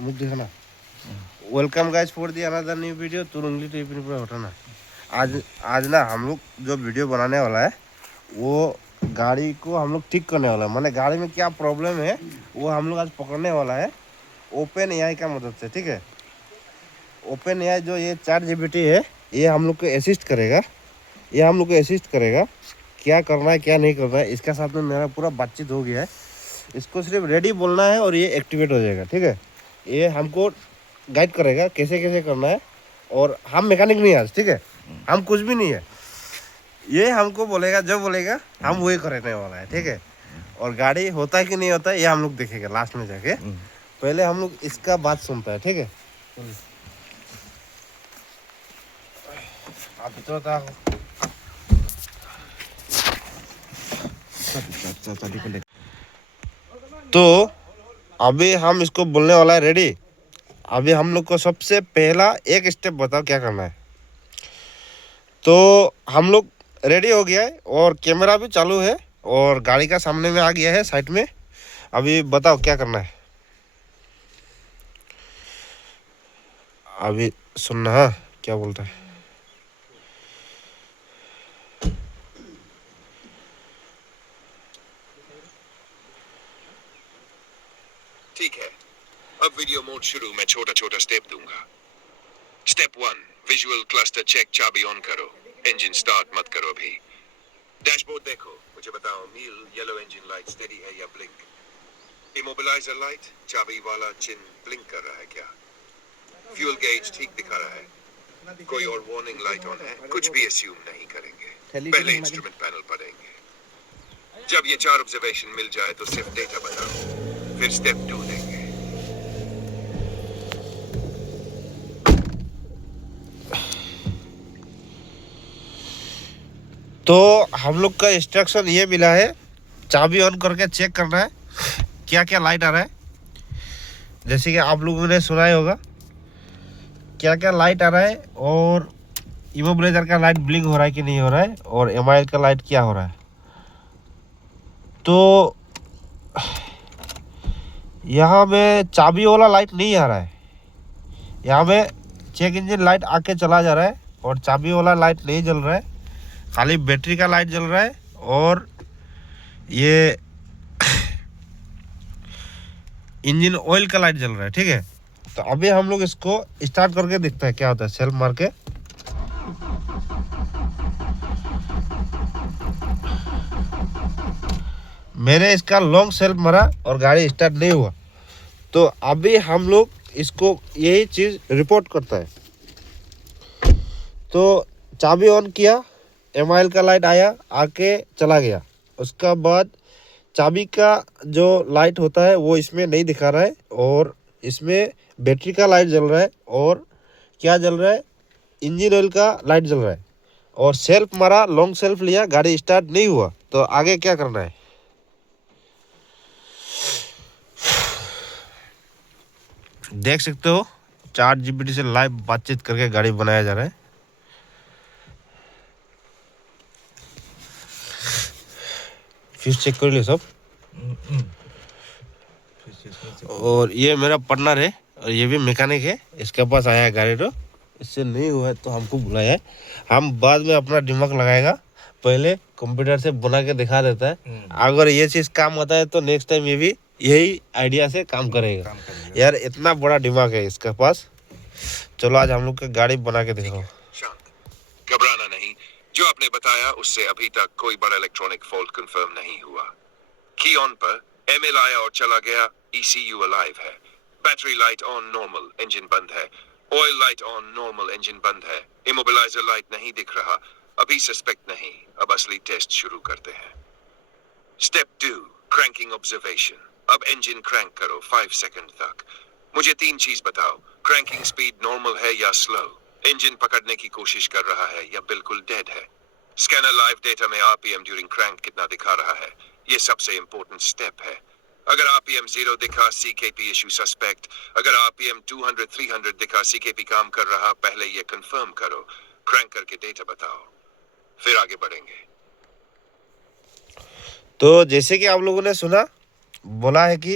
मुख दिखाना। Welcome guys for the another new video. तू उंगली तो टिफिन पूरा उठाना। आज आज ना हम लोग जो वीडियो बनाने वाला है वो गाड़ी को हम लोग ठीक करने वाला है। माने गाड़ी में क्या प्रॉब्लम है वो हम लोग आज पकड़ने वाला है ओपन एआई का मदद से। ठीक है, ओपन एआई जो ये ChatGPT है ये हम लोग को असिस्ट करेगा। ये हम लोग को असिस्ट करेगा क्या करना है क्या नहीं करना है। इसके साथ में मेरा पूरा बातचीत हो गया है। इसको सिर्फ रेडी बोलना है और ये एक्टिवेट हो जाएगा। ठीक है, ये हमको गाइड करेगा कैसे कैसे करना है। और हम मैकेनिक नहीं है आज, ठीक है, हम कुछ भी नहीं है। ये हमको बोलेगा, जो बोलेगा हम वही करने वाला है। ठीक है, और गाड़ी होता है कि नहीं होता है ये हम लोग देखेंगे लास्ट में जाके। पहले हम लोग इसका बात सुनता है। ठीक है, आप तो अभी हम इसको बोलने वाला है रेडी। अभी हम लोग को सबसे पहला एक स्टेप बताओ क्या करना है। तो हम लोग रेडी हो गया है और कैमरा भी चालू है और गाड़ी का सामने में आ गया है साइड में। अभी बताओ क्या करना है। अभी सुनना, हाँ क्या बोलता है। ठीक है, अब वीडियो मोड शुरू। मैं छोटा छोटा स्टेप दूंगा। Step 1, visual cluster check. चाबी ऑन करो, इंजन स्टार्ट मत करो अभी। डैशबोर्ड देखो, मुझे बताओ MIL yellow engine light steady है या ब्लिंक। इमोबिलाइजर लाइट चाबी वाला चिन्ह ब्लिंक कर रहा है क्या? फ्यूल गेज ठीक दिखा रहा है? कोई और वार्निंग लाइट ऑन है? कुछ भी अस्यूम नहीं करेंगे, पहले इंस्ट्रूमेंट पैनल पढ़ेंगे। जब ये 4 ऑब्जर्वेशन मिल जाए तो सिर्फ डेटा बताओ, फिर स्टेप 2 देंगे। तो हम लोग का इंस्ट्रक्शन ये मिला है, चाबी ऑन करके चेक करना है क्या क्या लाइट आ रहा है। जैसे कि आप लोगों ने सुना ही होगा क्या क्या लाइट आ रहा है, और इमोबिलाइजर का लाइट ब्लिंक हो रहा है कि नहीं हो रहा है, और एमआईएल का लाइट क्या हो रहा है। तो यहाँ में चाबी वाला लाइट नहीं आ रहा है। यहाँ में चेक इंजन लाइट आके चला जा रहा है और चाबी वाला लाइट नहीं जल रहा है, खाली बैटरी का लाइट जल रहा है और ये इंजन ऑयल का लाइट जल रहा है। ठीक है, तो अभी हम लोग इसको स्टार्ट करके देखते हैं क्या होता है। सेल्फ मार के मैंने इसका लॉन्ग सेल्फ मारा और गाड़ी स्टार्ट नहीं हुआ। तो अभी हम लोग इसको यही चीज़ रिपोर्ट करता है। तो चाबी ऑन किया, एमआईएल का लाइट आया, आके चला गया। उसका बाद चाबी का जो लाइट होता है वो इसमें नहीं दिखा रहा है और इसमें बैटरी का लाइट जल रहा है और क्या जल रहा है, इंजन ऑयल का लाइट जल रहा है। और सेल्फ मारा, लॉन्ग सेल्फ लिया, गाड़ी स्टार्ट नहीं हुआ। तो आगे क्या करना है। देख सकते हो ChatGPT से लाइव बातचीत करके गाड़ी बनाया जा रहा है। फिर चेक कर लिया सब। और ये मेरा पार्टनर है और ये भी मैकेनिक है। इसके पास आया है गाड़ी, तो इससे नहीं हुआ है तो हमको बुलाया है। हम बाद में अपना दिमाग लगाएगा, पहले कंप्यूटर से बना के दिखा देता है। अगर ये चीज़ काम होता है तो नेक्स्ट टाइम ये भी यही आइडिया से काम करेगा। यार इतना बड़ा दिमाग है इसके पास। चलो आज हम लोग का गाड़ी बना के दिखाओ। शांत, घबराना नहीं। जो आपने बताया उससे अभी तक कोई बड़ा इलेक्ट्रॉनिक फॉल्ट कंफर्म नहीं हुआ। की ऑन पर एमएल आया और चला गया। ECU अलाइव है। Battery light on normal, engine बंद है। Oil light on normal, engine बंद है। इमोबिलाइजर लाइट नहीं दिख रहा। अभी सस्पेक्ट नहीं। अब असली टेस्ट शुरू करते हैं। Step 2, cranking observation. अब इंजन क्रैंक करो 5 सेकंड तक। मुझे 3 चीज बताओ, क्रैंकिंग स्पीड नॉर्मल है या स्लो? इंजन पकड़ने की कोशिश कर रहा है या बिल्कुल डेड है? स्कैनर लाइव डेटा में आरपीएम ड्यूरिंग क्रैंक कितना दिखा रहा है? ये सबसे इंपॉर्टेंट स्टेप है। अगर आरपीएम 0 दिखा, सीकेपी इशू सस्पेक्ट। अगर आरपीएम 200-300 दिखा, सीकेपी काम कर रहा। पहले ये कंफर्म करो। क्रैंक करके डेटा बताओ, फिर आगे बढ़ेंगे। तो जैसे कि आप लोगों ने सुना, बोला है कि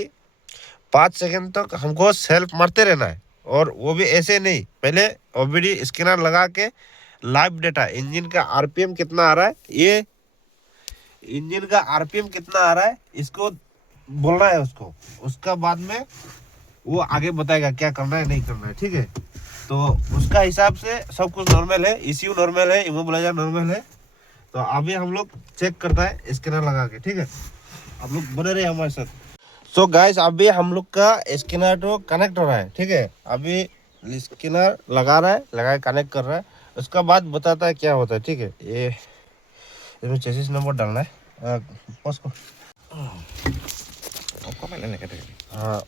5 सेकंड तक हमको सेल्फ मारते रहना है, और वो भी ऐसे नहीं, पहले ओबीडी स्कैनर लगा के लाइव डेटा इंजन का आरपीएम कितना आ रहा है, ये इंजन का आरपीएम कितना आ रहा है इसको बोलना है उसको। उसका बाद में वो आगे बताएगा क्या करना है नहीं करना है, ठीक है। तो उसका हिसाब से सब कुछ नॉर्मल है, ईसीयू नॉर्मल है, इमोबिलाइजर नॉर्मल है। तो अभी हम लोग चेक करता है स्कैनर लगा के, ठीक है। आप लोग बने रहे हमारे साथ। सो गाइस अभी हम लोग का स्कैनर तो कनेक्ट हो रहा है, ठीक है। अभी स्कैनर लगा रहा है, लगा के कनेक्ट कर रहा है, उसका बाद बताता है क्या होता है, ठीक है। ये इसमें चेसिस नंबर डालना है बस को। हाँ,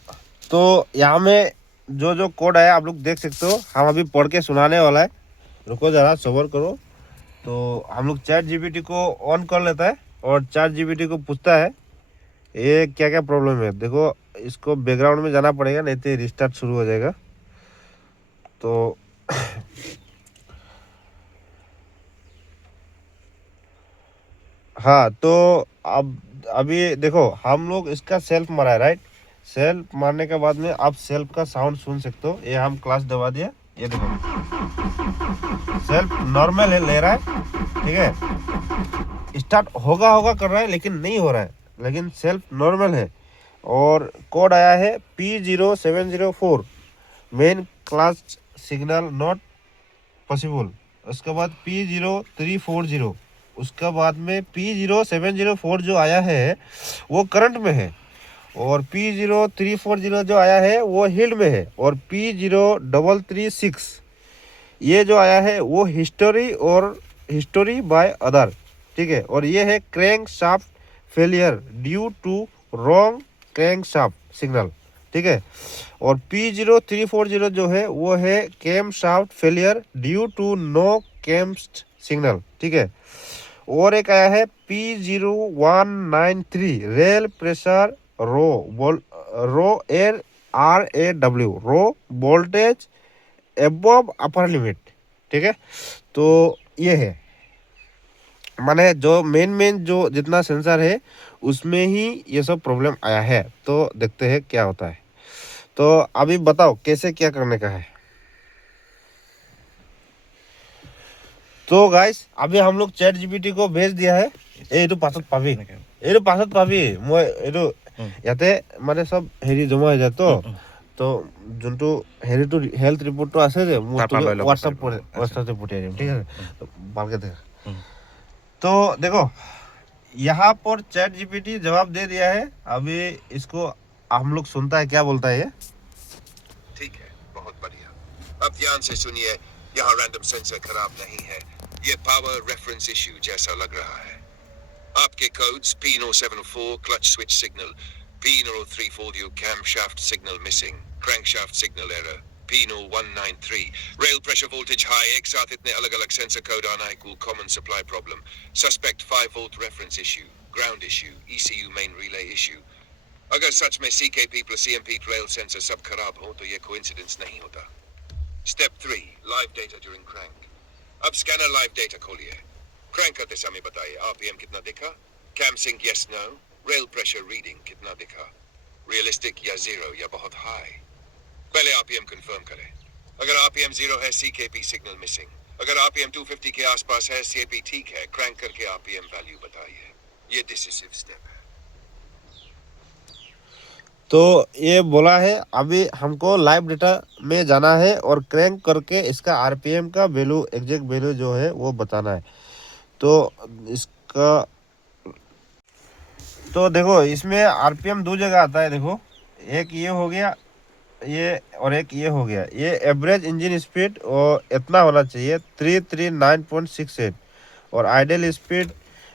तो यहाँ में जो जो कोड आया आप लोग देख सकते हो, हम अभी पढ़ के सुनाने वाला है। रुको जरा सब्र करो। तो हम लोग चैट जीपीटी को ऑन कर लेता है और चैट जीपीटी को पूछता है ये क्या क्या प्रॉब्लम है। देखो इसको बैकग्राउंड में जाना पड़ेगा, नहीं तो रिस्टार्ट शुरू हो जाएगा। तो हाँ, तो अब अभी देखो हम लोग इसका सेल्फ मारा है, राइट। सेल्फ मारने के बाद में आप सेल्फ का साउंड सुन सकते हो। ये हम क्लास दबा दिया, ये देखो सेल्फ नॉर्मल है, ले रहा है, ठीक है। स्टार्ट होगा होगा कर रहा है लेकिन नहीं हो रहा है, लेकिन सेल्फ नॉर्मल है। और कोड आया है P0704 main class signal not possible. उसके बाद P0340, उसके बाद में P0704 जो आया है वो करंट में है, और P0340 जो आया है वो हील्ड में है, और P0336 ये जो आया है वो हिस्टोरी और हिस्टोरी बाय अदर, ठीक है। और ये है crank shaft failure due to wrong crank shaft signal, ठीक है। और P0340 जो है वो है cam shaft failure due to no cam signal, ठीक है। और एक आया है P0193 rail pressure raw air RAW raw voltage above upper limit, ठीक है। तो ये है माने जो मेन जो जितना सेंसर है उसमें ही ये सब प्रॉब्लम आया है। तो देखते हैं क्या होता है। तो अभी बताओ कैसे क्या करने का है। तो गाइस अभी हम लोग चैट जीपीटी को भेज दिया है। এইটো পাছত পাবি মই এইটো ইয়াতে মানে সব হেৰি জমা হৈ যায়। তো যোনটো হেৰিটো হেল্থ ৰিপৰ্টটো আছে যে মোৰ হোৱাটছআপতে পঠিয়াই দিম, ঠিক আছে। তো ভালকে দেখ। तो देखो यहाँ पर चैट जीपीटी जवाब दे दिया है। अभी इसको हम लोग सुनता है क्या बोलता है ये। ठीक है, बहुत बढ़िया। अब ध्यान से सुनिए, यहाँ रैंडम सेंसर खराब नहीं है, ये पावर रेफरेंस इश्यू जैसा लग रहा है। आपके codes P0704 clutch switch signal, P0340 camshaft signal missing, crankshaft signal error, P0193 rail pressure voltage high, एक साथ इतने अलग अलग सेंसर कोड आना equal common supply problem, suspect 5 volt reference issue, ground issue, ECU main relay issue. अगर सच में CKP plus CMP rail sensor सब खराब हो तो ये कोइंसिडेंस नहीं होता। Step 3 live data during crank. अब स्कैनर लाइव डेटा खोलिए। क्रैंक करते समय बताइए RPM कितना दिखा, cam sync yes no, rail pressure reading कितना दिखा, रियलिस्टिक या जीरो या बहुत हाई। पहले RPM कंफर्म करें। अगर RPM 0 है CKP सिग्नल मिसिंग, अगर RPM 250 के आसपास है CAP ठीक है, क्रैंक करके RPM वैल्यू बताइए। ये डिसिसिव स्टेप है। तो ये बोला है अभी हमको लाइव डेटा में जाना है और क्रैंक करके इसका आरपीएम का वैल्यू एग्जैक्ट वैल्यू जो है वो बताना है। तो इसका तो देखो इसमें आरपीएम दो जगह आता है। देखो एक ये हो गया ये, और एक ये हो गया। ये एवरेज इंजन स्पीड और इतना होना चाहिए 339.68 और आइडल स्पीड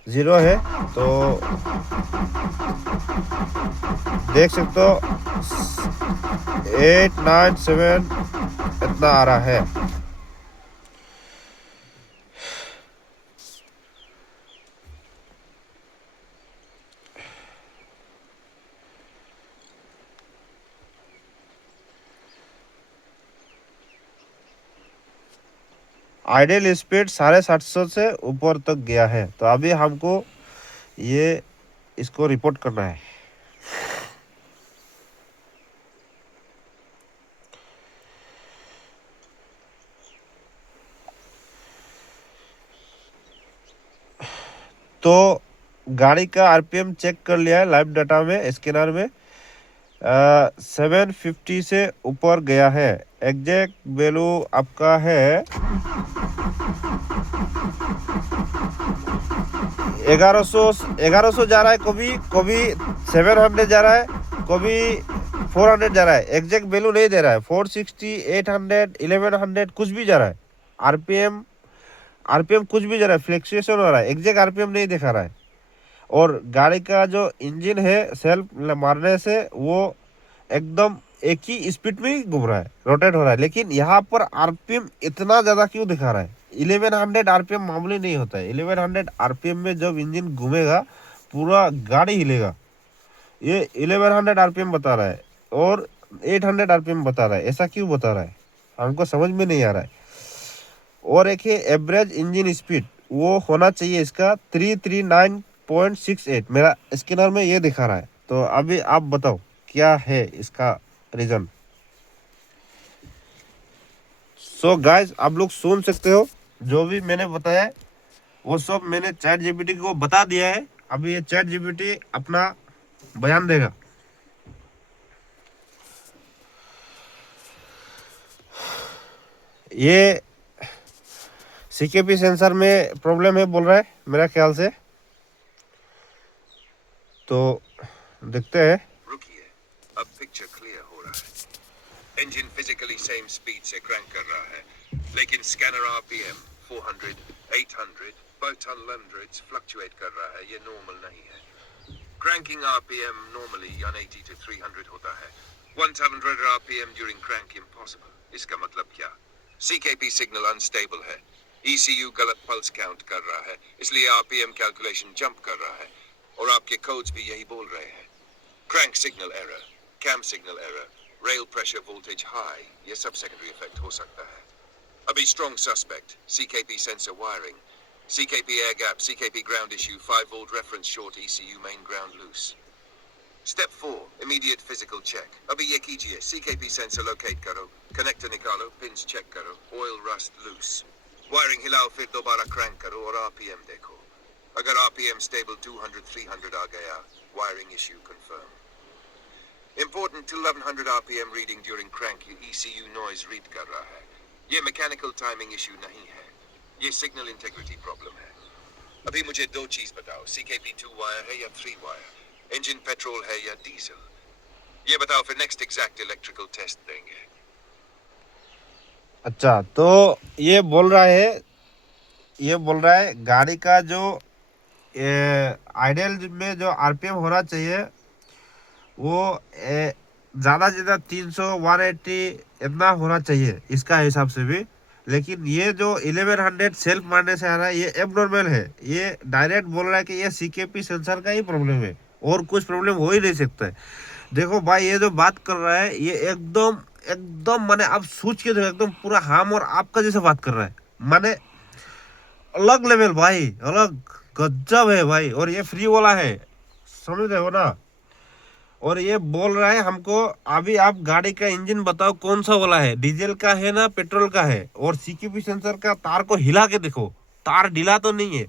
0 है। तो देख सकते हो 897 इतना आ रहा है। आइडियल स्पीड 750 से ऊपर तक गया है। तो अभी हमको ये इसको रिपोर्ट करना है। तो गाड़ी का आरपीएम चेक कर लिया है लाइव डाटा में, स्कैनर में 750 से ऊपर गया है। एग्जैक्ट वैल्यू आपका है 1100 जा रहा है, कभी कभी 700 जा रहा है, कभी 400 जा रहा है। एग्जैक्ट वैल्यू नहीं दे रहा है। 460, 800, 1100 कुछ भी जा रहा है। आरपीएम कुछ भी जा रहा है, फ्लक्चुएशन हो रहा है, एग्जैक्ट आरपीएम नहीं दिखा रहा है। और गाड़ी का जो इंजन है सेल्फ मारने से वो एकदम एक ही स्पीड में ही घूम रहा है, रोटेट हो रहा है। लेकिन यहाँ पर आरपीएम इतना ज़्यादा क्यों दिखा रहा है? 1100 आरपीएम मामूली नहीं होता है। 1100 आरपीएम में जब इंजन घूमेगा पूरा गाड़ी हिलेगा। ये 1100 आरपीएम बता रहा है और 800 आरपीएम बता रहा है। ऐसा क्यों बता रहा है, हमको समझ में नहीं आ रहा है। और एक है एवरेज इंजन स्पीड, वो होना चाहिए इसका 339.68। मेरा स्कैनर में ये दिखा रहा है। तो अभी आप बताओ क्या है इसका रीजन। सो गाइस, आप लोग सुन सकते हो जो भी मैंने बताया है वो सब मैंने चैट जीपीटी को बता दिया है। अभी ये चैट जीपीटी अपना बयान देगा। ये सीकेपी सेंसर में प्रॉब्लम है बोल रहा है मेरा ख्याल से। तो देखते हैं। रुकिए, अब पिक्चर क्लियर हो रहा है। इंजन फिजिकली सेम स्पीड से क्रैंक कर रहा है, लेकिन स्कैनर आरपीएम 400, 800, 1200 फ्लक्चुएट कर रहा है। ये नॉर्मल नहीं है। क्रैंकिंग आरपीएम नॉर्मली 180 to 300 होता है। 1700 आरपीएम ड्यूरिंग क्रैंक इम्पॉसिबल। इसका मतलब क्या? सीकेपी सिग्नल अनस्टेबल है। ईसीयू गलत पल्स काउंट कर रहा है, इसलिए आरपीएम कैलकुलेशन जंप कर रहा है। और आपके कोड्स भी यही बोल रहे हैं। Crank signal error, cam signal error, rail pressure voltage high, ये सब सेकेंडरी इफेक्ट हो सकता है। अभी strong suspect CKP sensor wiring, CKP air gap, CKP ground issue, 5 volt reference short, ECU main ground loose. Step 4, immediate physical check. अभी ये कीजिए, CKP sensor locate करो, कनेक्टर निकालो, पिंस चेक करो, ऑयल रस्ट लूज। वायरिंग हिलाओ, फिर दोबारा crank करो और आरपीएम देखो। अगर आरपीएम स्टेबल 200-300 आ गया, wiring issue confirm. Important 1100 RPM reading during crank, ECU noise read कर रहा है। ये मैकेनिकल टाइमिंग इश्यू नहीं है, ये सिग्नल इंटीग्रिटी प्रॉब्लम है। अभी मुझे दो चीज बताओ, सीकेपी 2 वायर है या 3 वायर? इंजन पेट्रोल है या डीजल? ये बताओ, फिर नेक्स्ट एग्जैक्ट इलेक्ट्रिकल टेस्ट देंगे। अच्छा, तो ये बोल रहा है गाड़ी का जो आइडियल में जो आरपीएम होना चाहिए वो ज़्यादा से ज़्यादा 300, 180 इतना होना चाहिए इसका हिसाब से भी। लेकिन ये जो 1100 सेल्फ मारने से आ रहा है ये एबनॉर्मल है। ये डायरेक्ट बोल रहा है कि ये सीकेपी सेंसर का ही प्रॉब्लम है और कुछ प्रॉब्लम हो ही नहीं सकता है। देखो भाई, ये जो बात कर रहा है ये एकदम माने आप सोच के देखो, एकदम पूरा हम और आपका जैसे बात कर रहा है। माने अलग लेवल भाई, अलग गजब है भाई। और ये फ्री वाला है, समझ रहे हो ना। और ये बोल रहा है हमको अभी आप गाड़ी का इंजन बताओ कौन सा वाला है, डीजल का है ना पेट्रोल का है। और सीकेपी सेंसर का तार को हिला के देखो, तार ढीला तो नहीं है।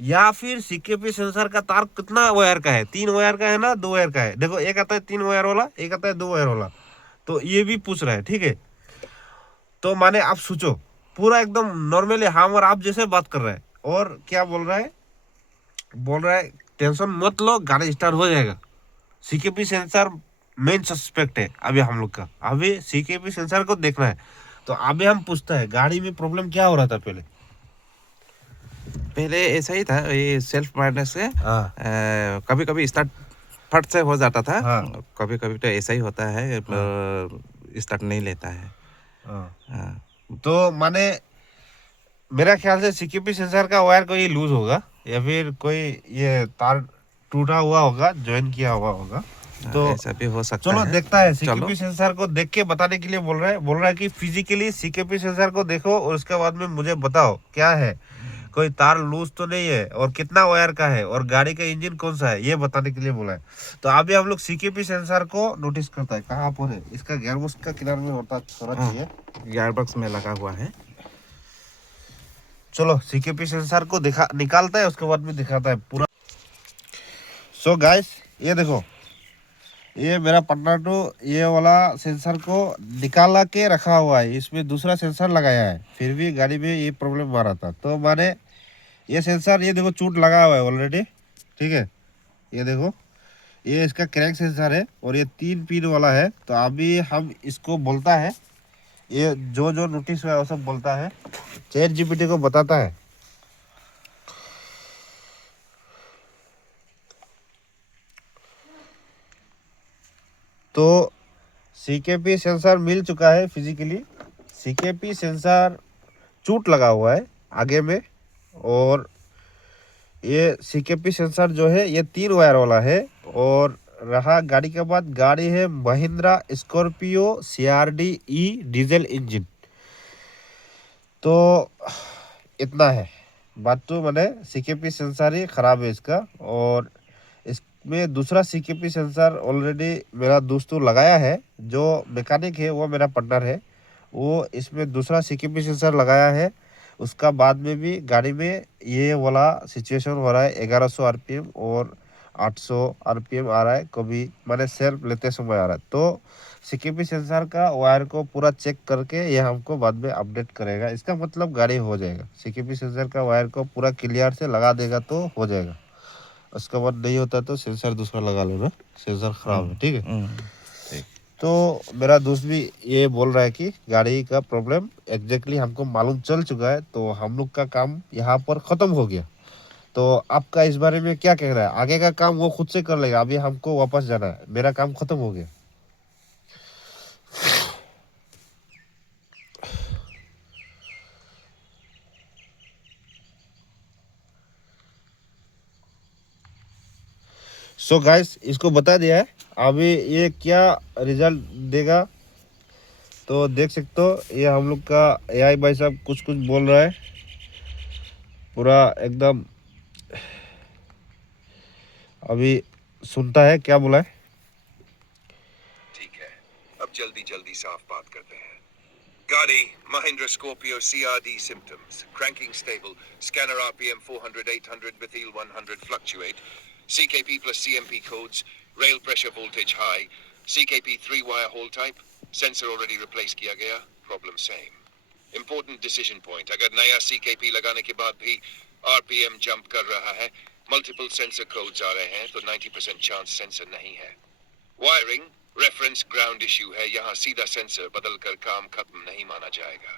या फिर सीकेपी सेंसर का तार कितना वायर का है, 3 वायर का है ना 2 वायर का है? देखो, एक आता है 3 वायर वाला, एक आता है 2 वायर वाला। तो ये भी पूछ रहा है, ठीक है। तो माने आप सोचो, पूरा एकदम नॉर्मली हम और आप जैसे बात कर रहा है। और क्या बोल रहा है टेंशन मत लो, गाड़ी स्टार्ट हो जाएगा। सीकेपी सेंसर मेन सस्पेक्ट है अभी हम लोग का। अभी सीकेपी सेंसर को देखना है। तो अभी हम पूछता है गाड़ी में प्रॉब्लम क्या हो रहा था पहले ऐसा ही था, ये सेल्फ मारने से हाँ। कभी कभी स्टार्ट फट से हो जाता था। हाँ। कभी कभी तो ऐसा ही होता है, स्टार्ट नहीं लेता है। हाँ। तो माने मेरा ख्याल से सीकेपी सेंसर का वायर कोई लूज होगा या फिर कोई ये तार टूटा हुआ होगा, ज्वाइन किया हुआ होगा। तो ऐसा भी हो सकता चलो है। देखता है। सीकेपी सेंसर को देख के बताने के लिए बोल रहा है कि फिजिकली सीकेपी सेंसर को देखो और उसके बाद में मुझे बताओ क्या है, कोई तार लूज तो नहीं है और कितना वायर का है और गाड़ी का इंजन कौन सा है, ये बताने के लिए बोला है। तो अभी हम लोग सीकेपी सेंसर को नोटिस करता है कहाँ पर है। इसका गियरबॉक्स का किनारे में होना चाहिए। गियरबॉक्स में लगा हुआ है। चलो सीकेपी सेंसर को दिखा निकालता है, उसके बाद में दिखाता है पूरा। सो गाइस ये देखो, ये मेरा पार्टनर तो ये वाला सेंसर को निकाला के रखा हुआ है, इसमें दूसरा सेंसर लगाया है, फिर भी गाड़ी में ये प्रॉब्लम आ रहा था। तो मैंने ये सेंसर, ये देखो चूट लगा हुआ है ऑलरेडी, ठीक है। ये देखो ये इसका क्रैंक सेंसर है और ये 3 पिन वाला है। तो अभी हम इसको बोलता है, ये जो जो नोटिस हुआ है वो सब बोलता है, चैट जीपीटी को बताता है। तो सीकेपी सेंसर मिल चुका है फिजिकली। सीकेपी सेंसर चूट लगा हुआ है आगे में, और ये सीकेपी सेंसर जो है ये 3 वायर वाला है। और रहा गाड़ी के बाद, गाड़ी है Mahindra Scorpio CRD E diesel engine. तो इतना है बात। तो मैंने सीकेपी सेंसर ही ख़राब है इसका, और इसमें दूसरा सीकेपी सेंसर ऑलरेडी मेरा दोस्तों लगाया है, जो मैकेनिक है वो मेरा पार्टनर है, वो इसमें दूसरा सीकेपी सेंसर लगाया है। उसका बाद में भी गाड़ी में ये वाला सिचुएशन हो रहा है, 1100 RPM और 800 RPM आ रहा है, कभी मैंने सेल्फ लेते समय आ रहा है। तो सीकेपी सेंसर का वायर को पूरा चेक करके ये हमको बाद में अपडेट करेगा। इसका मतलब गाड़ी हो जाएगा, सीकेपी सेंसर का वायर को पूरा क्लियर से लगा देगा तो हो जाएगा। उसके बाद नहीं होता तो सेंसर दूसरा लगा लेना, सेंसर खराब है, ठीक है। ठीक। तो मेरा दोस्त भी ये बोल रहा है कि गाड़ी का प्रॉब्लम एग्जैक्टली हमको मालूम चल चुका है, तो हम लोग का काम यहाँ पर ख़त्म हो गया। तो आपका इस बारे में क्या कहना है? आगे का काम वो खुद से कर लेगा, अभी हमको वापस जाना है, मेरा काम ख़त्म हो गया। सो गाइस इसको बता दिया है, अभी ये क्या रिजल्ट देगा तो देख सकते हो। ये हम लोग का AI भाई साहब कुछ कुछ बोल रहा है, पूरा एकदम अभी सुनता है क्या बोला है। ठीक है, अब जल्दी जल्दी साफ बात करते हैं। गाड़ी Mahindra Scorpio CRD symptoms: cranking stable, scanner RPM 400 800 Bethel 100 fluctuate, CKP plus CMP codes, rail pressure voltage high, CKP 3-wire hole type, sensor already replaced किया गया, problem same. Important decision point: अगर नया CKP लगाने के बाद भी RPM jump कर रहा है, multiple sensor codes आ रहे हैं, तो 90% chance sensor नहीं है. Wiring रेफरेंस ग्राउंड इश्यू है, यहाँ सीधा सेंसर बदल कर काम खत्म नहीं माना जाएगा।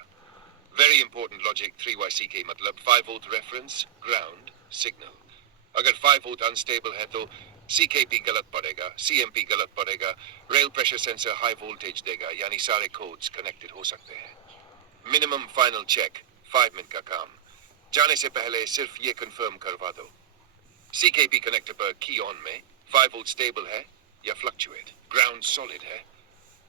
वेरी इंपॉर्टेंट लॉजिक 3YCK मतलब 5 वोल्ट रेफरेंस ग्राउंड सिग्नल। अगर 5 वोल्ट अनस्टेबल है तो CKP गलत पड़ेगा, CMP गलत पड़ेगा, rail pressure sensor high voltage देगा, यानी सारे कोड्स कनेक्टेड हो सकते हैं। मिनिमम फाइनल चेक 5 मिनट का काम। जाने से पहले सिर्फ ये कंफर्म करवा दो, CKP कनेक्टर पर की ऑन में 5 वोल्ट स्टेबल है या फ्लक्चुएट, ग्राउंड सॉलिड है।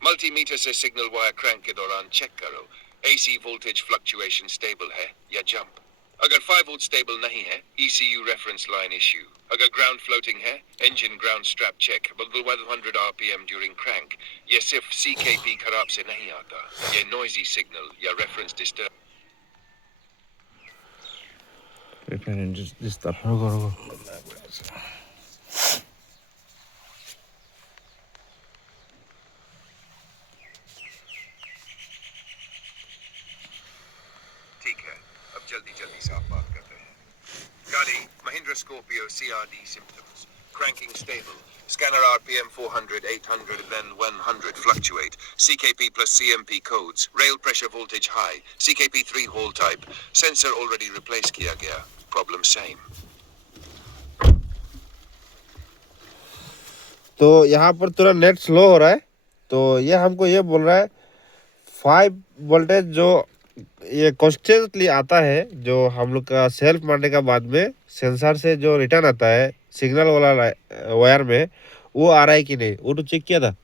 मल्टीमीटर से सिग्नल वायर क्रैंक के दौरान चेक करो, AC वोल्टेज फ्लक्चुएशन स्टेबल है या जंप। अगर 5 वोल्ट स्टेबल नहीं है, ECU रेफरेंस लाइन इश्यू। अगर ग्राउंड फ्लोटिंग है, इंजन ग्राउंड स्ट्रैप चेक, बदल 100 RPM ड्यूरिंग क्रैंक। ये सिर्फ CKP खराब से नहीं आता, ये नॉइजी सिग्नल या रेफरेंस डिस्टर्ब। ठीक है, अब जल्दी जल्दी साफ बात करते हैं। गाड़ी Mahindra Scorpio CRD symptoms: cranking stable, scanner RPM 400 800 then 100 fluctuate, CKP plus CMP codes, rail pressure voltage high, CKP 3 hole type, sensor already replaced किया गया, problem same. तो यहाँ पर थोड़ा नेट स्लो हो रहा है, तो ये हमको ये बोल रहा है 5 वोल्टेज जो ये कॉन्स्टेंटली आता है, जो हम लोग का सेल्फ मारने का बाद में सेंसर से जो रिटर्न आता है सिग्नल वाला वायर में, वो आ रहा है कि नहीं, वो तो चेक किया था।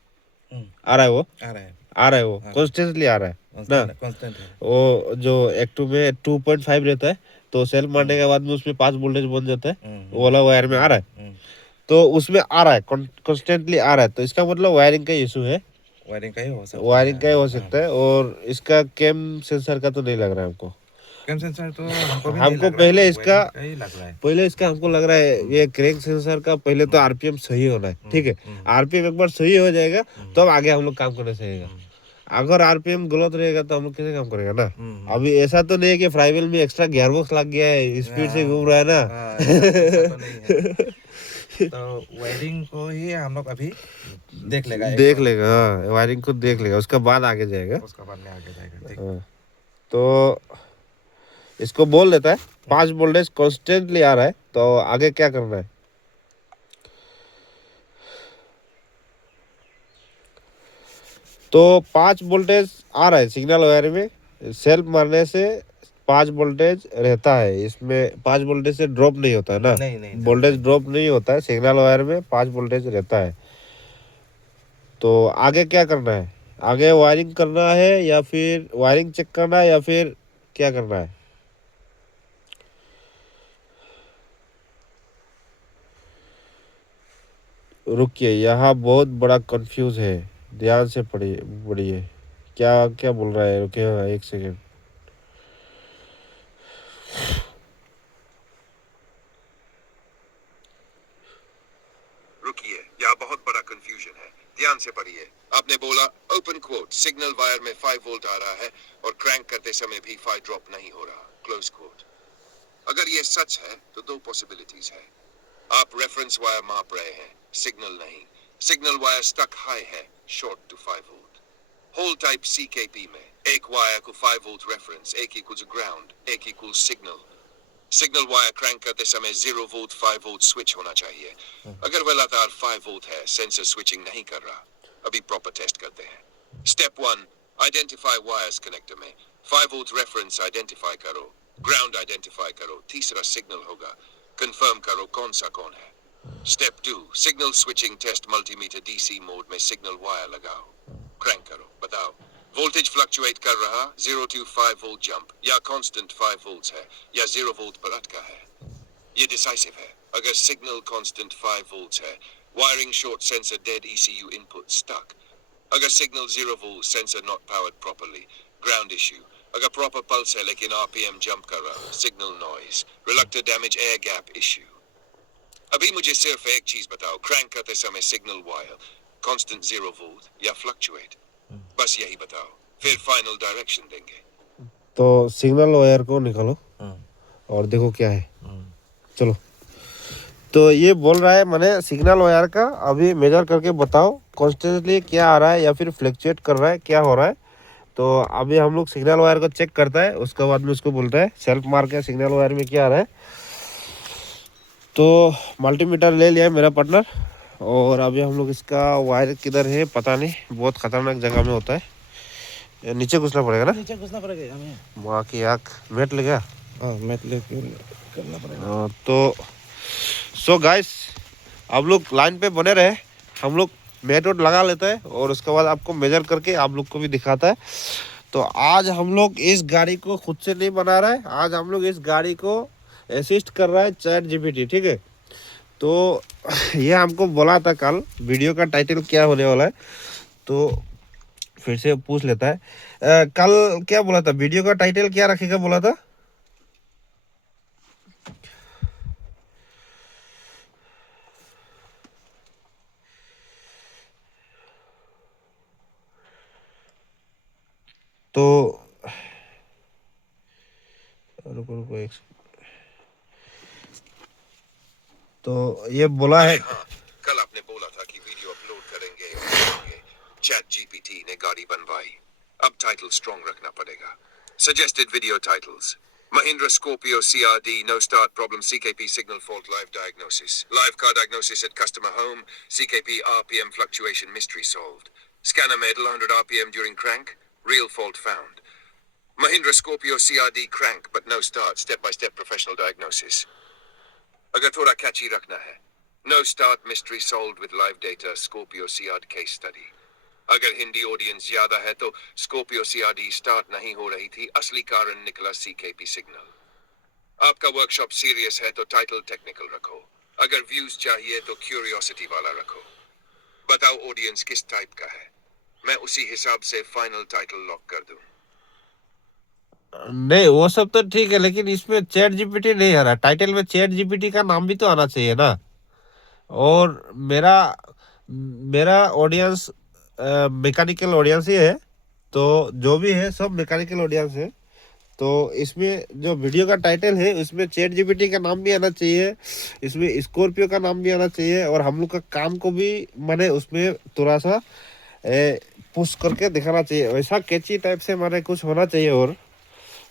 आ रहा है, वो आ रहा है वो कॉन्स्टेंटली आ रहा है ना। कांस्टेंट है। वो जो एक्टिव में 2.5 रहता है, तो सेल्फ मारने के बाद में उसमें 5 वोल्टेज बन जाता है, वो वाला वायर में आ रहा है, तो उसमें आ रहा है कॉन्स्टेंटली आ रहा है। तो इसका मतलब वायरिंग का इशू है, वायरिंग का ही हो सकता है। वायरिंग का ही हो सकता है, और इसका कैम सेंसर का तो नहीं लग रहा है हमको। क्रैंक सेंसर तो हमको भी नहीं हमको लग रहा पहले है, इसका वायरिंग का ही लग रहा है। पहले इसका हमको लग रहा है ये क्रैंक सेंसर का पहले तो आरपीएम सही होना है, ठीक है। आरपीएम एक बार सही हो जाएगा तो अब आगे हम लोग काम करने सकेगा। अगर आरपीएम गलत रहेगा तो हम लोग कैसे काम करेगा ना। अभी ऐसा तो नहीं है कि फ्राईवेल में एक्स्ट्रा गियर बॉक्स लग गया है, स्पीड से घूम रहा है ना। ऐसा तो नहीं है। तो वायरिंग को ही हम लोग अभी देख लेगा, एक देख बार। लेगा, हाँ वायरिंग को देख लेगा, उसका बाद आगे जाएगा। उसका बाद में आगे जाएगा, ठीक। हाँ, तो इसको बोल देता है 5 वोल्टेज कॉन्स्टेंटली आ रहा है, तो आगे क्या करना है। तो 5 वोल्टेज आ रहा है सिग्नल वायर में, सेल्फ मारने से 5 वोल्टेज रहता है इसमें, 5 वोल्टेज से ड्रॉप नहीं होता है ना। नहीं वोल्टेज ड्रॉप नहीं होता है सिग्नल वायर में, 5 वोल्टेज रहता है। तो आगे क्या करना है, आगे वायरिंग करना है या फिर वायरिंग चेक करना है या फिर क्या करना है। रुकिए, यहाँ बहुत बड़ा कंफ्यूज है, ध्यान से पढ़िए क्या क्या बोल रहा है। रुकिए एक सेकेंड। रुकिए, यहाँ बहुत बड़ा कंफ्यूजन है, ध्यान से पढ़िए। आपने बोला ओपन कोट सिग्नल वायर में 5 वोल्ट आ रहा है और क्रैंक करते समय भी 5 ड्रॉप नहीं हो रहा, क्लोज कोट। अगर ये सच है तो दो पॉसिबिलिटीज है। आप रेफरेंस वायर माप रहे हैं, सिग्नल नहीं। सिग्नल वायर स्टक हाई है, short to 5 volt. Hall type CKP में एक वायर को 5 वोल्ट रेफरेंस, एक इक्वल्स ग्राउंड, एक equals signal. Signal wire crank करते समय 0 वोल्ट 5 वोल्ट स्विच होना चाहिए। अगर वह लगातार 5 वोल्ट है, सेंसर स्विचिंग नहीं कर रहा। अभी प्रॉपर टेस्ट करते हैं। स्टेप 1, आइडेंटिफाई वायर्स कनेक्टर में 5 वोल्ट रेफरेंस आइडेंटिफाई करो, ग्राउंड आइडेंटिफाई करो, तीसरा सिग्नल होगा, कंफर्म करो कौन सा कौन है। Step 2, signal switching test multimeter DC mode में सिग्नल वायर लगाओ, क्रैंक करो, बताओ वोल्टेज फ्लक्चुएट कर रहा, 0 to 5 वोल्ट जंप या कांस्टेंट 5 वोल्ट्स है या 0 वोल्ट पर अटका है। ये डिसाइसिव है। अगर सिग्नल कांस्टेंट 5 वोल्ट्स है, wiring short, sensor dead, ECU input stuck. अगर signal 0 volt, sensor not powered properly, ground issue. अगर प्रॉपर पल्स है लेकिन आरपीएम जंप कर रहा, signal noise, reluctor damage, air gap issue. अभी मुझे सिर्फ एक चीज बताओ, क्रैंक करते समय सिग्नल वायर कांस्टेंट 0 वोल्ट या फ्लक्चुएट, बस यही बताओ, फिर फाइनल डायरेक्शन देंगे। तो सिग्नल वायर को निकालो और देखो क्या है। चलो, तो ये बोल रहा है मैंने सिग्नल वायर का अभी मेजर करके बताओ कॉन्स्टेंटली क्या आ रहा है या फिर फ्लक्चुएट कर रहा है, क्या हो रहा है। तो अभी हम लोग सिग्नल वायर को चेक करता है, उसके बाद में उसको बोलता है सेल्फ मार के सिग्नल वायर में क्या आ रहा है। तो मल्टीमीटर ले लिया है मेरा पार्टनर, और अभी हम लोग इसका वायर किधर है पता नहीं, बहुत खतरनाक जगह में होता है, नीचे घुसना पड़ेगा ना। नीचे घुसना पड़ेगा हमें। वहाँ की आँख मेट ले गया। हाँ, मैट लेके करना पड़ेगा। तो सो गाइस, आप लोग लाइन पे बने रहे, हम लोग मैट वोट लगा लेते हैं और उसके बाद आपको मेजर करके आप लोग को भी दिखाता है। तो आज हम लोग इस गाड़ी को खुद से नहीं बना रहा है, आज हम लोग इस गाड़ी को असिस्ट कर रहा है चैट जीपीटी, ठीक है। तो ये हमको बोला था कल वीडियो का टाइटल क्या होने वाला है, तो फिर से पूछ लेता है। कल क्या बोला था, वीडियो का टाइटल क्या रखेगा बोला था। तो रुको रुको एक, तो ये बोला है। हाँ, कल आपने बोला था कि वीडियो अपलोड करेंगे और करेंगे। चैट जीपीटी ने गाड़ी बनवाई, अब टाइटल स्ट्रॉन्ग रखना पड़ेगा। Suggested video titles: Mahindra Scorpio CRD no start problem, CKP signal fault, live diagnosis, live car diagnosis at customer home, CKP RPM fluctuation mystery solved, scanner made 100 RPM during crank, real fault found. Mahindra Scorpio CRD crank but no start, step by step professional diagnosis. अगर थोड़ा कैची रखना है, no start mystery solved with live data, Scorpio CRD case study. अगर Hindi audience ज्यादा है तो Scorpio CRD start नहीं हो रही थी, असली कारण निकला सीकेपी सिग्नल। आपका वर्कशॉप सीरियस है तो टाइटल टेक्निकल रखो, अगर व्यूज चाहिए तो क्यूरियोसिटी वाला रखो। बताओ ऑडियंस किस टाइप का है, मैं उसी हिसाब से फाइनल टाइटल लॉक कर दूं। नहीं वो सब तो ठीक है, लेकिन इसमें चैट जीपीटी नहीं आ रहा। टाइटल में चैट जीपीटी का नाम भी तो आना चाहिए ना। और मेरा मेरा ऑडियंस मैकेनिकल ऑडियंस ही है, तो जो भी है सब मैकेनिकल ऑडियंस है। तो इसमें जो वीडियो का टाइटल है उसमें चैट जीपीटी का नाम भी आना चाहिए, इसमें स्कॉर्पियो का नाम भी आना चाहिए, और हम लोग का काम को भी मैंने उसमें थोड़ा सा पुश करके दिखाना चाहिए। वैसा कैची टाइप से मैंने कुछ होना चाहिए। और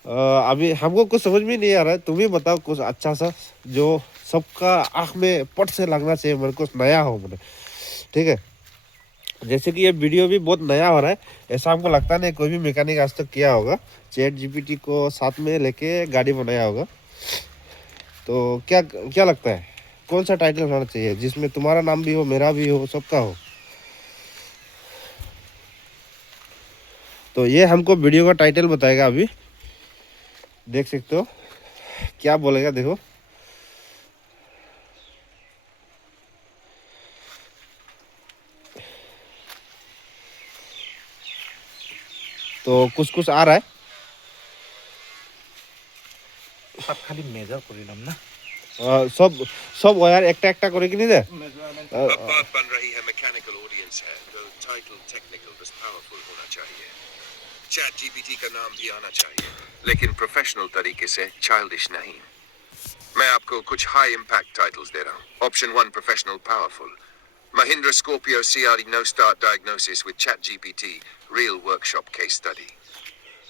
अभी हमको कुछ समझ में नहीं आ रहा है, तुम ही बताओ कुछ अच्छा सा जो सबका आँख में पट से लगना चाहिए, मेरे को नया हो मैंने। ठीक है, जैसे कि ये वीडियो भी बहुत नया हो रहा है, ऐसा हमको लगता नहीं कोई भी मैकेनिक आज तक किया होगा, चैट जीपीटी को साथ में लेके गाड़ी बनाया होगा। तो क्या क्या लगता है कौन सा टाइटल होना चाहिए जिसमें तुम्हारा नाम भी हो, मेरा भी हो, सबका हो? तो ये हमको वीडियो का टाइटल बताएगा, अभी देख सकते हो क्या बोलेगा, देखो। तो कुछ आ रहा है, सब खाली मेजर करिलाम ना सब सब वायर एकटा एकटा करे कि नहीं दे। अब बात बन रही है मैकेनिकल ऑडियंस है, तो टाइटल टेक्निकल बस पावरफुल होना चाहिए। चैट जीपीटी का नाम भी आना चाहिए, लेकिन प्रोफेशनल तरीके से, चाइल्डिश नहीं। मैं आपको कुछ हाई इम्पैक्ट टाइटल्स दे रहा हूँ। Option 1 professional powerful, Mahindra Scorpio CRD no start diagnosis with ChatGPT, real workshop case study.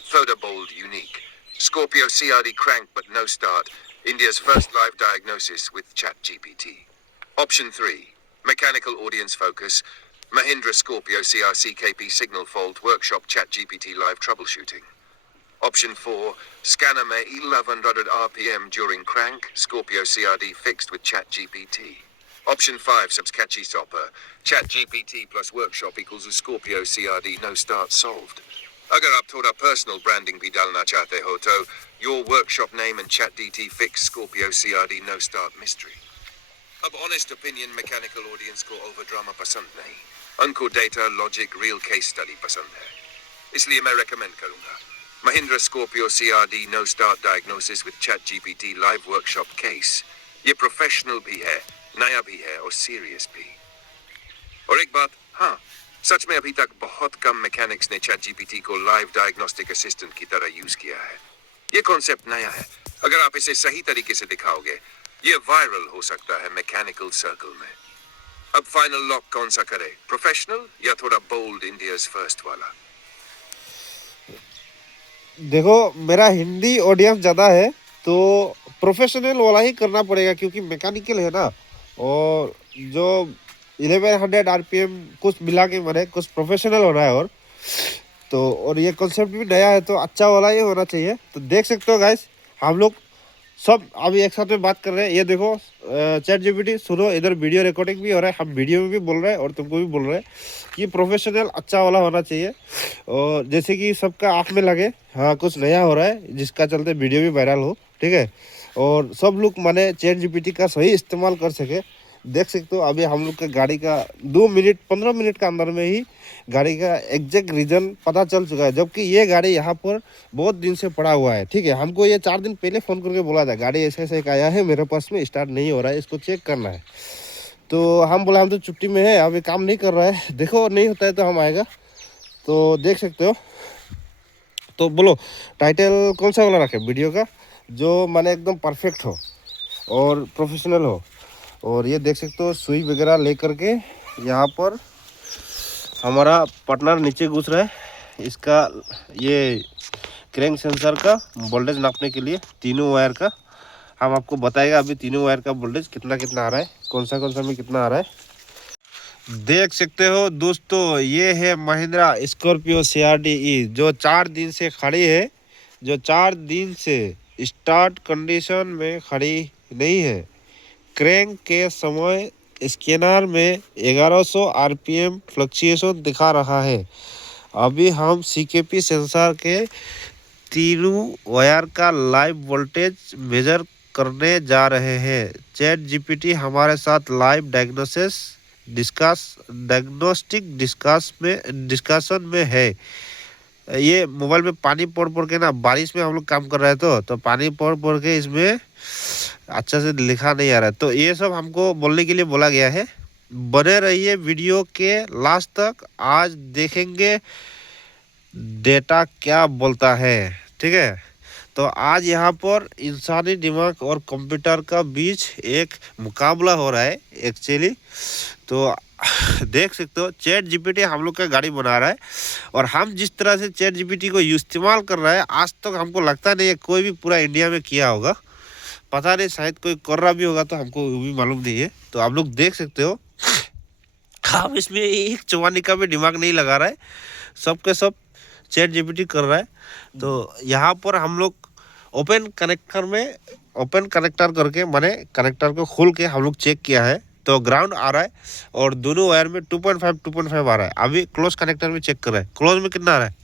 Further bold, unique. Scorpio CRD crank but no start, India's first live diagnosis with ChatGPT. Option 3, mechanical audience focus, Mahindra Scorpio CRCKP signal fault workshop ChatGPT live troubleshooting. Option 4, scanner may 1100 RPM during crank, Scorpio CRD fixed with ChatGPT. Option 5, subsketchy stopper, ChatGPT plus workshop equals Scorpio CRD no start solved. अगर आप थोड़ा personal branding भी डालना चाहते हो तो your workshop name and ChatGPT fix Scorpio CRD no start mystery. अब honest opinion mechanical audience को ओवर ड्रामा पसंद नहीं, उनको data logic real case study पसंद है, इसलिए मैं रेकमेंड करूंगा Mahindra Scorpio CRD no start diagnosis with ChatGPT live workshop case। ये प्रोफेशनल भी है, नया भी है और सीरियस भी। और एक बात, हाँ, सच में अभी तक बहुत कम मैकेनिक्स ने ChatGPT को लाइव डायग्नोस्टिक असिस्टेंट की तरह यूज किया है। ये कॉन्सेप्ट नया है, अगर आप इसे सही तरीके से दिखाओगे ये वायरल हो सकता है मैकेनिकल सर्कल में। अब फाइनल लॉक कौन सा करे, प्रोफेशनल या थोड़ा बोल्ड इंडियाज फर्स्ट वाला? देखो मेरा हिंदी ऑडियंस ज़्यादा है तो प्रोफेशनल वाला ही करना पड़ेगा, क्योंकि मैकेनिकल है ना। और जो 1100 RPM कुछ मिला के मैंने कुछ प्रोफेशनल होना है, और ये कॉन्सेप्ट भी नया है तो अच्छा वाला ही होना चाहिए। तो देख सकते हो गाइस, हम लोग सब अभी एक साथ में बात कर रहे हैं। ये देखो चैट जीपीटी सुनो, इधर वीडियो रिकॉर्डिंग भी हो रहा है, हम वीडियो में भी बोल रहे हैं और तुमको भी बोल रहे हैं कि प्रोफेशनल अच्छा वाला होना चाहिए। और जैसे कि सबका आँख में लगे हाँ कुछ नया हो रहा है, जिसका चलते वीडियो भी वायरल हो, ठीक है। और सब लोग माने चैट जीपीटी का सही इस्तेमाल कर सके। देख सकते हो अभी हम लोग का गाड़ी का 2 मिनट 15 मिनट के अंदर में ही गाड़ी का एग्जैक्ट रीज़न पता चल चुका है, जबकि ये गाड़ी यहाँ पर बहुत दिन से पड़ा हुआ है, ठीक है। हमको ये 4 दिन पहले फ़ोन करके बोला था गाड़ी ऐसे ऐसे एक आया है मेरे पास में, स्टार्ट नहीं हो रहा है, इसको चेक करना है। तो हम बोला हम तो छुट्टी में है, अभी काम नहीं कर रहा है, देखो नहीं होता है तो हम आएगा। तो देख सकते हो। तो बोलो टाइटल कौन सा वाला रखे वीडियो का, जो माने एकदम परफेक्ट हो और प्रोफेशनल हो। और ये देख सकते हो सुई वगैरह ले करके यहाँ पर हमारा पार्टनर नीचे घुस रहा है, इसका ये क्रैंक सेंसर का वोल्टेज नापने के लिए तीनों वायर का हम आपको बताएगा अभी तीनों वायर का वोल्टेज कितना कितना आ रहा है, कौन सा में कितना आ रहा है। देख सकते हो दोस्तों, ये है महिंद्रा स्कॉर्पियो CRDE जो 4 दिन से खड़ी है, जो 4 दिन से स्टार्ट कंडीशन में खड़ी नहीं है। क्रैंक के समय स्कैनर में 1100 RPM फ्लक्चुएशन दिखा रहा है। अभी हम CKP सेंसर के तीनों वायर का लाइव वोल्टेज मेजर करने जा रहे हैं। चैट जीपीटी हमारे साथ लाइव डायग्नोस्टिक डिस्कशन में है। ये मोबाइल में पानी पड़ के ना, बारिश में हम लोग काम कर रहे हैं तो पानी पड़ के इसमें अच्छा से लिखा नहीं आ रहा है। तो ये सब हमको बोलने के लिए बोला गया है। बने रहिए वीडियो के लास्ट तक, आज देखेंगे डेटा क्या बोलता है, ठीक है। तो आज यहाँ पर इंसानी दिमाग और कंप्यूटर का बीच एक मुकाबला हो रहा है एक्चुअली। तो देख सकते हो चैट जीपीटी हम लोग का गाड़ी बना रहा है, और हम जिस तरह से चैट जीपीटी को इस्तेमाल कर रहा है, आज तक हमको लगता नहीं है कोई भी पूरा इंडिया में किया होगा। पता नहीं, शायद कोई कर रहा भी होगा तो हमको वो भी मालूम नहीं है। तो आप लोग देख सकते हो हम इसमें एक चवानी का भी दिमाग नहीं लगा रहा है, सब के सब चैट जीपीटी कर रहा है। तो यहाँ पर हम लोग ओपन कनेक्टर करके, माने कनेक्टर को खोल के हम लोग चेक किया है। तो ग्राउंड आ रहा है और दोनों वायर में 2.5 आ रहा है। अभी क्लोज कनेक्टर में चेक कर रहा है, क्लोज में कितना आ रहा है,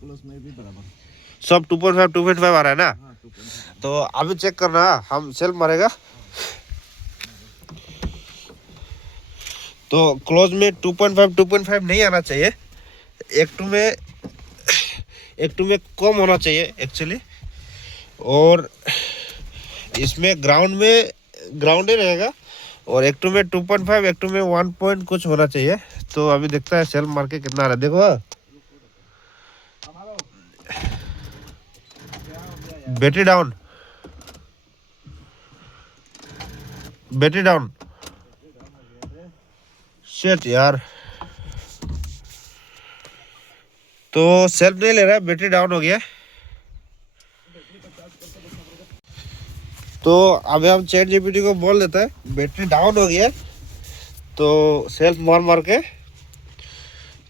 क्लोज में भी बराबर सब 2.5 आ रहा है ना। हाँ 2.5 तो अभी चेक करना, हम सेल्फ मारेगा तो क्लोज में 2.5 नहीं आना चाहिए, एक टू में कम होना चाहिए एक्चुअली। और इसमें ग्राउंड ही रहेगा, और एक टू में 2.5, एक टू में 1 पॉइंट कुछ होना चाहिए। तो अभी देखता है सेल्फ मार के कितना आ रहा है, देखो बैटरी डाउन शिट यार। तो सेल्फ नहीं ले रहा है, बैटरी डाउन हो गया। तो अभी हम चैट जीपीटी को बोल देते हैं बैटरी डाउन हो गया, तो सेल्फ मार के।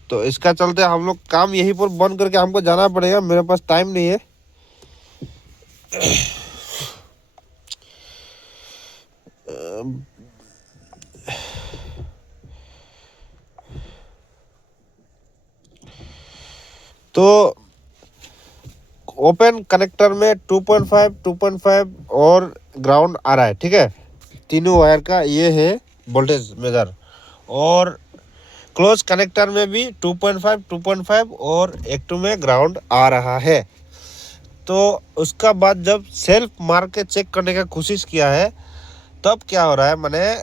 तो इसका चलते हम लोग काम यहीं पर बंद करके हमको जाना पड़ेगा, मेरे पास टाइम नहीं है। तो ओपन कनेक्टर में 2.5 और ग्राउंड आ रहा है, ठीक है। तीनों वायर का ये है वोल्टेज मेजर। और क्लोज कनेक्टर में भी 2.5 और एक टू में ग्राउंड आ रहा है। तो उसका बाद जब सेल्फ मार के चेक करने का कोशिश किया है, तब क्या हो रहा है, माने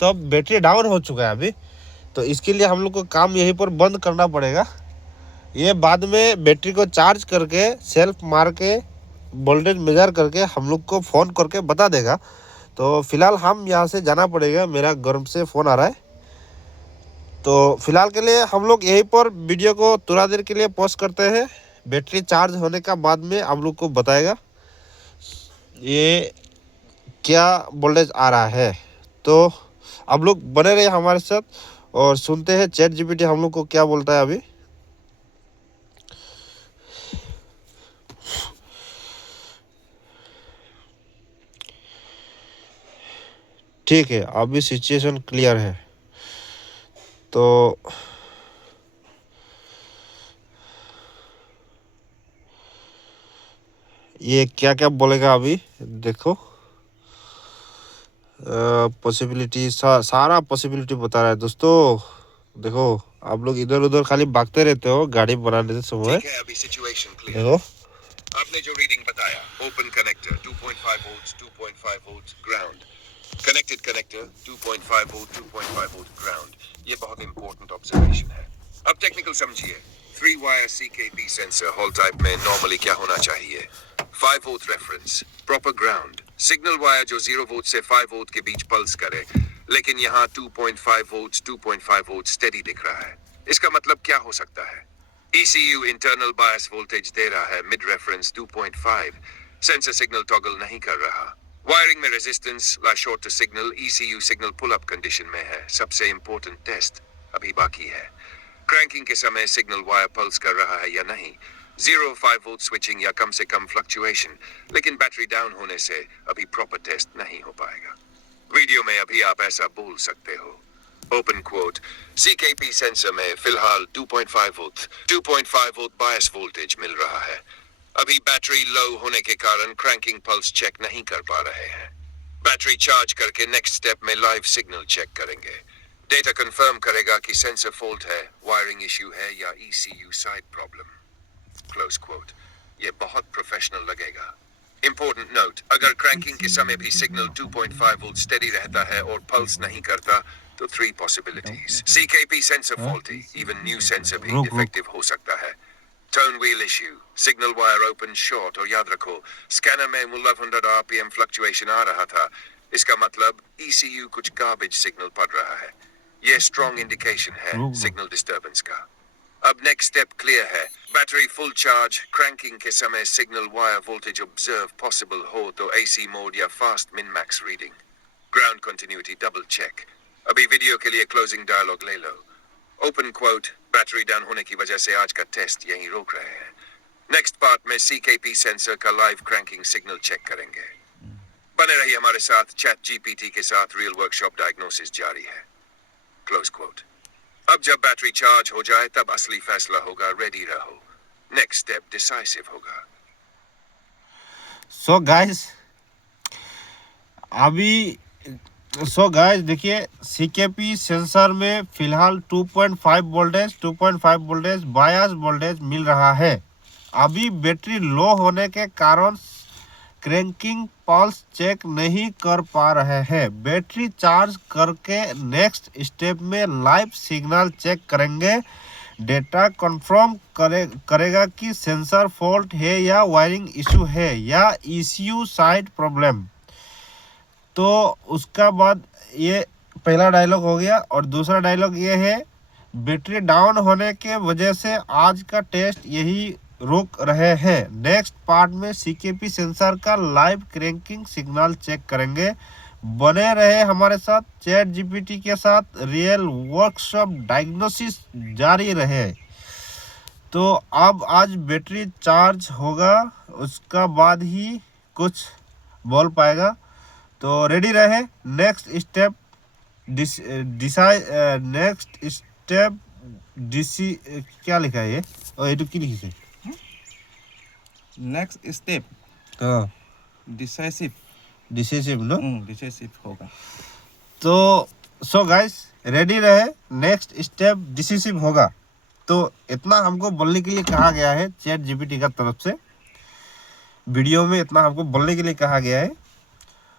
तब बैटरी डाउन हो चुका है अभी। तो इसके लिए हम लोग को काम यहीं पर बंद करना पड़ेगा। ये बाद में बैटरी को चार्ज करके सेल्फ मार के वोल्टेज मेजर करके हम लोग को फ़ोन करके बता देगा। तो फिलहाल हम यहाँ से जाना पड़ेगा, मेरा गर्म से फ़ोन आ रहा है। तो फिलहाल के लिए हम लोग यहीं पर वीडियो को थोड़ा देर के लिए पॉज करते हैं। बैटरी चार्ज होने का बाद में हम लोग को बताएगा ये क्या वोल्टेज आ रहा है। तो आप लोग बने रहिए हमारे साथ और सुनते हैं चैट जीपीटी हम लोग को क्या बोलता है अभी। ठीक है, अभी सिचुएशन क्लियर है। तो ये क्या क्या बोलेगा अभी देखो। पॉसिबिलिटी सारा पॉसिबिलिटी बता रहा है दोस्तों। देखो आप लोग इधर उधर खाली भागते रहते हो गाड़ी बनाने से समय। ठीक है, अभी सिचुएशन क्लियर। देखो आपने जो रीडिंग बताया, open connector 2.5 volts 2.5 volts ground, connected connector 2.5 volt 2.5 volt ground. ये बहुत इंपॉर्टेंट ऑब्जर्वेशन है। अब टेक्निकल समझिए। 3 wire CKP sensor hall type में नॉर्मली क्या होना चाहिए? 5 volt reference, proper ground, signal wire जो 0 वोल्ट से 5 वोल्ट के बीच पल्स करे, लेकिन यहाँ 2.5 वोल्ट स्टेडी दिख रहा है। इसका मतलब क्या हो सकता है? ECU इंटरनल बायस वोल्टेज दे रहा है mid reference 2.5, sensor signal toggle नहीं कर रहा। वायरिंग में रेजिस्टेंस ला short signal, ECU signal pull up condition में है। सबसे इंपॉर्टेंट टेस्ट अभी बाकी है। क्रैंकिंग के समय सिग्नल वायर पल्स कर रहा है या नहीं, 0-5 वोल्ट स्विचिंग या कम से कम फ्लक्चुएशन। लेकिन बैटरी डाउन होने से अभी प्रॉपर टेस्ट नहीं हो पाएगा। वीडियो में अभी आप ऐसा बोल सकते हो, ओपन क्वोट, CKP सेंसर में फिलहाल 2.5 वोल्ट बायस वोल्टेज मिल रहा है। अभी बैटरी लो होने के कारण क्रैंकिंग पल्स चेक नहीं कर पा रहे हैं। बैटरी चार्ज करके नेक्स्ट स्टेप में लाइव सिग्नल चेक करेंगे। डेटा कंफर्म करेगा कि सेंसर फॉल्ट है, वायरिंग इश्यू है या ECU side problem. Close quote. ये बहुत प्रोफेशनल लगेगा। इंपॉर्टेंट नोट, अगर क्रैंकिंग के समय भी सिग्नल 2.5 वोल्ट स्टेडी रहता है और पल्स नहीं करता तो 3 possibilities. CKP sensor faulty, even new sensor भी रुक। डिफेक्टिव हो सकता है। Turn wheel issue, signal wire open short, और याद रखो स्कैनर में 1100 RPM फ्लक्चुएशन आ रहा था। इसका मतलब ECU कुछ गार्बेज सिग्नल पढ़ रहा है। यह स्ट्रॉन्ग इंडिकेशन है सिग्नल डिस्टर्बेंस का। अब नेक्स्ट स्टेप क्लियर है। बैटरी फुल चार्ज, क्रैंकिंग के समय signal wire voltage observe possible हो तो AC मोड या fast min max reading. Ground continuity double check. अभी वीडियो के लिए क्लोजिंग डायलॉग ले लो। ओपन क्वोट, बैटरी डाउन होने की वजह से आज का टेस्ट यहीं रोक रहे हैं। नेक्स्ट पार्ट में CKP सेंसर का लाइव क्रैंकिंग सिग्नल चेक करेंगे। बने रहिए हमारे साथ, ChatGPT के साथ रियल वर्कशॉप डायग्नोसिस जारी है। Close quote. अब जब बैटरी चार्ज हो जाए तब असली फैसला होगा, रेडी रहो। नेक्स्ट स्टेप डिसाइसिव होगा। सो गाइस देखिए, CKP सेंसर में फिलहाल 2.5 वोल्टेज बायस वोल्टेज मिल रहा है। अभी बैटरी लो होने के कारण क्रैंकिंग पल्स चेक नहीं कर पा रहे हैं। बैटरी चार्ज करके नेक्स्ट स्टेप में लाइव सिग्नल चेक करेंगे। डेटा कंफर्म करेगा कि सेंसर फॉल्ट है या वायरिंग इशू है या ECU साइड प्रॉब्लम। तो उसका बाद ये पहला डायलॉग हो गया। और दूसरा डायलॉग ये है, बैटरी डाउन होने के वजह से आज का टेस्ट यही रोक रहे हैं। नेक्स्ट पार्ट में CKP सेंसर का लाइव क्रैंकिंग सिग्नल चेक करेंगे। बने रहे हमारे साथ, ChatGPT के साथ रियल वर्कशॉप डायग्नोसिस जारी रहे। तो अब आज बैटरी चार्ज होगा, उसका बाद ही कुछ बोल पाएगा। तो रेडी रहे। नेक्स्ट स्टेप क्या लिखा है ये, और ये तो क्या लिखी है? नेक्स्ट स्टेप हाँ, डिसाइसिव नो, डिसाइसिव होगा। तो सो गाइस रेडी रहे, नेक्स्ट स्टेप डिसाइसिव होगा। तो इतना हमको बोलने के लिए कहा गया है ChatGPT का तरफ से। वीडियो में इतना हमको बोलने के लिए कहा गया है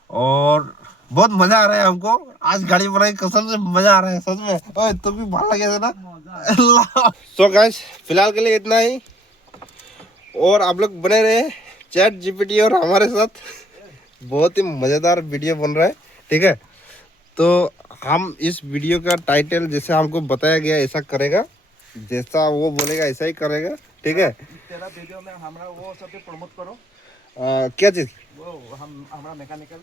और बहुत मजा आ रहा है हमको। आज गाड़ी बनाई, कसम से मजा आ रहा है सच में। ओए तो भी भाग लगे ना। सो गाइस फिलहाल के लिए इतना ही, और आप लोग बने रहे ChatGPT और हमारे साथ। बहुत ही मज़ेदार वीडियो बन रहा है, ठीक है। तो हम इस वीडियो का टाइटल जैसे हमको बताया गया ऐसा करेगा, जैसा वो बोलेगा ऐसा ही करेगा, ठीक है। तेरा वीडियो में हमारा वो सब प्रमोट करो। क्या चीज़? वो हम हमारा मैकेनिकल।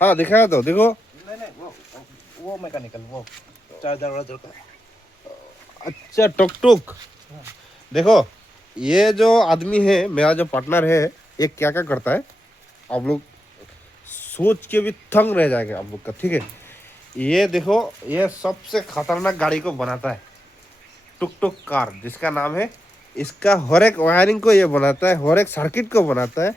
हाँ दिखाया तो देखो। नहीं वो मैकेनिकल, वो चार्जर वार्जर का। अच्छा टुक टुक। देखो ये जो आदमी है, मेरा जो पार्टनर है, ये क्या क्या करता है आप लोग सोच के भी थंग रह जाएंगे आप लोग का, ठीक है। ये देखो, ये सबसे खतरनाक गाड़ी को बनाता है, टुक टुक कार जिसका नाम है। इसका हर एक वायरिंग को ये बनाता है, हर एक सर्किट को बनाता है।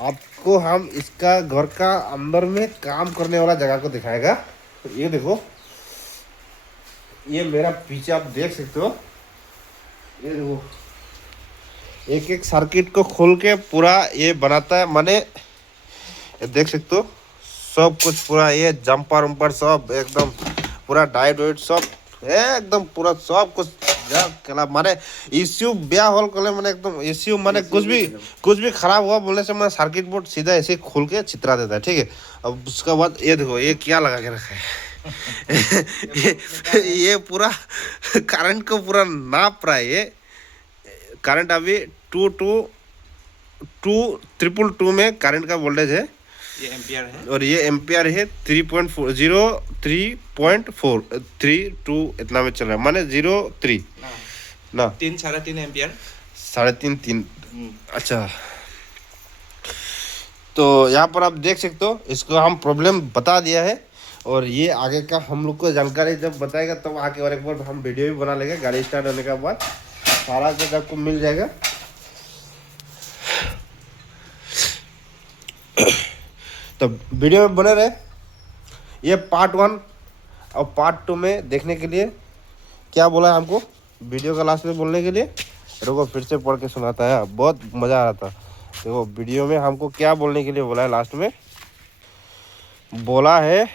आपको हम इसका घर का अंदर में काम करने वाला जगह को दिखाएगा। तो ये देखो, ये मेरा पीछे आप देख सकते हो। ये देखो, एक एक सर्किट को खोल के पूरा ये बनाता है। माने देख सकते हो सब कुछ पूरा, ये जंपर उम्पर सब एकदम पूरा डाइट वाइट सब एकदम पूरा सब कुछ माने ECU ब्याह हॉल कले माने एकदम ECU माने कुछ भी खराब हुआ बोलने से मैं सर्किट बोर्ड सीधा ऐसे खोल के चित्रा देता है, ठीक है। अब उसका बाद ये देखो, ये क्या लगा के रखा है। ये पूरा करंट को पूरा नाप रहा है। ये करंट अभी 222 में करंट का वोल्टेज है, ये एम्पियर है, और ये एम्पियर है 3.32 इतना में चल रहा है, माने 0.3 ना 3.5 एम्पियर, 3.5 अच्छा। तो यहाँ पर आप देख सकते हो, इसको हम प्रॉब्लम बता दिया है। और ये आगे का हम लोग को जानकारी जब बताएगा तब आके और एक बार हम वीडियो भी बना लेंगे। गाड़ी स्टार्ट होने के बाद सारा कुछ आपको मिल जाएगा। तो वीडियो में बने रहे। ये पार्ट 1 और पार्ट 2 में देखने के लिए क्या बोला है हमको वीडियो का लास्ट में बोलने के लिए, रुको फिर से पढ़ के सुनाता है, बहुत मज़ा आ रहा था। देखो वीडियो में हमको क्या बोलने के लिए बोला है, लास्ट में बोला है,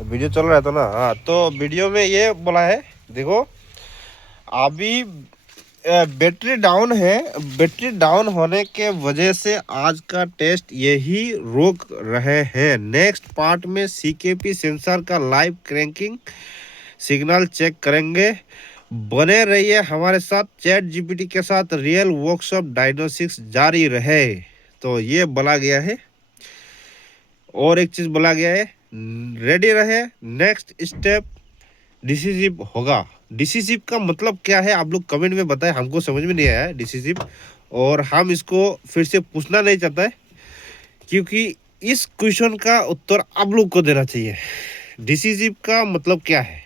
वीडियो चल रहा है तो ना, हाँ तो वीडियो में ये बोला है, देखो अभी बैटरी डाउन है, बैटरी डाउन होने के वजह से आज का टेस्ट यही रोक रहे हैं। नेक्स्ट पार्ट में सीकेपी सेंसर का लाइव क्रैंकिंग सिग्नल चेक करेंगे। बने रहिए हमारे साथ, चैट जीपीटी के साथ रियल वर्कशॉप डायग्नोस्टिक्स जारी रहे। तो ये बोला गया है, और एक चीज़ बोला गया है, रेडी रहे, नेक्स्ट स्टेप डिसिसिव होगा। डिसिसिव का मतलब क्या है आप लोग कमेंट में बताएं, हमको समझ में नहीं आया है डिसिसिव, और हम इसको फिर से पूछना नहीं चाहता है, क्योंकि इस क्वेश्चन का उत्तर आप लोग को देना चाहिए। डिसिसिव का मतलब क्या है?